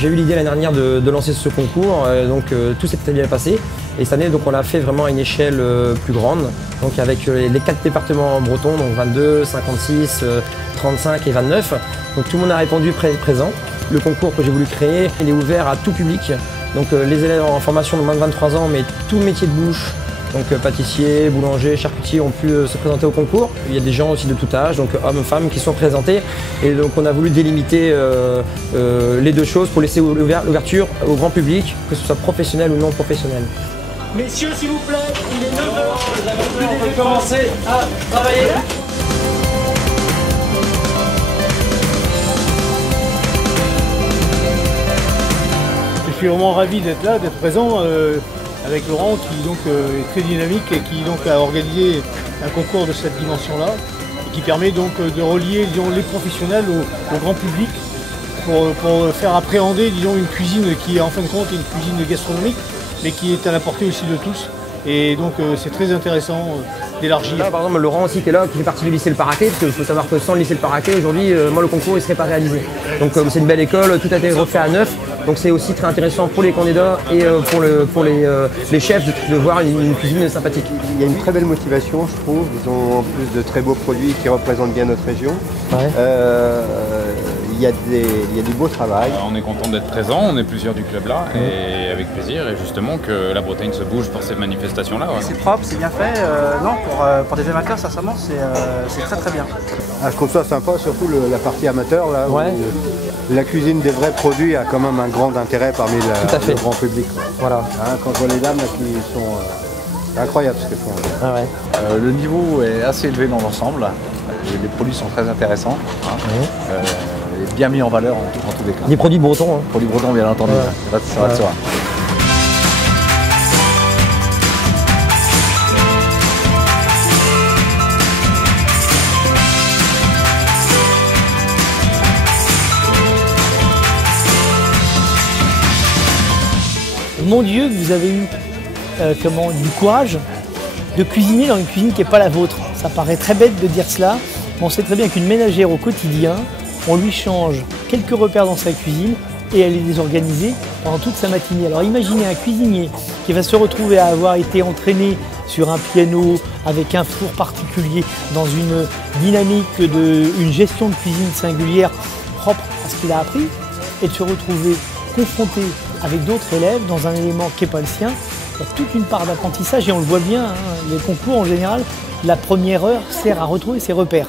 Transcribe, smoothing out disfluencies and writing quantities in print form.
J'ai eu l'idée l'année dernière de lancer ce concours, tout s'est très bien passé. Et cette année, donc, on l'a fait vraiment à une échelle plus grande, donc avec les 4 départements bretons, donc 22, 56, 35 et 29. Donc tout le monde a répondu présent. Le concours que j'ai voulu créer, il est ouvert à tout public. Donc les élèves en formation de moins de 23 ans, mais tout métier de bouche, donc pâtissiers, boulangers, charcutiers ont pu se présenter au concours. Il y a des gens aussi de tout âge, donc hommes, femmes, qui sont présentés. Et donc on a voulu délimiter les deux choses pour laisser l'ouverture au grand public, que ce soit professionnel ou non professionnel. Messieurs, s'il vous plaît, il est 9h, vous pouvez commencer à travailler. Je suis vraiment ravi d'être là, d'être présent avec Laurent qui donc, est très dynamique et qui donc, a organisé un concours de cette dimension-là et qui permet donc de relier disons, les professionnels au grand public pour faire appréhender disons, une cuisine qui est en fin de compte une cuisine gastronomique mais qui est à la portée aussi de tous. Et donc c'est très intéressant d'élargir. Là, par exemple, Laurent aussi qui est là, qui fait partie du lycée Le Paraquet, parce qu'il faut savoir que sans le lycée Le Paraquet, aujourd'hui, moi le concours il serait pas réalisé. Donc c'est une belle école, tout a été refait à neuf. Donc c'est aussi très intéressant pour les candidats et pour les chefs de voir une cuisine sympathique. Il y a une très belle motivation, je trouve. Ils ont en plus de très beaux produits qui représentent bien notre région. Ouais. Il y a du beau travail. On est content d'être présent, on est plusieurs du club là, et avec plaisir, et justement que la Bretagne se bouge pour ces manifestations-là. Ouais. C'est propre, c'est bien fait. Non, pour des amateurs, sincèrement, c'est très très bien. Ah, je trouve ça sympa, surtout la partie amateur, là, Ouais. où la cuisine des vrais produits a quand même un grand intérêt parmi le grand public. Quoi. Voilà. Hein, quand je vois les dames là, qui sont incroyables ce qu'elles font. Ah ouais. Le niveau est assez élevé dans l'ensemble. Les produits sont très intéressants. Hein. Et bien mis en valeur en tous les cas. Des produits bretons. Hein. Produits bretons, bien entendu. Ouais. Ça va de soi. Mon Dieu, que vous avez eu du courage de cuisiner dans une cuisine qui n'est pas la vôtre. Ça paraît très bête de dire cela, mais on sait très bien qu'une ménagère au quotidien, on lui change quelques repères dans sa cuisine et elle est désorganisée pendant toute sa matinée. Alors imaginez un cuisinier qui va se retrouver à avoir été entraîné sur un piano avec un four particulier dans une dynamique une gestion de cuisine singulière propre à ce qu'il a appris et de se retrouver confronté avec d'autres élèves dans un élément qui n'est pas le sien. Il y a toute une part d'apprentissage et on le voit bien, hein, les concours en général, la première heure sert à retrouver ses repères.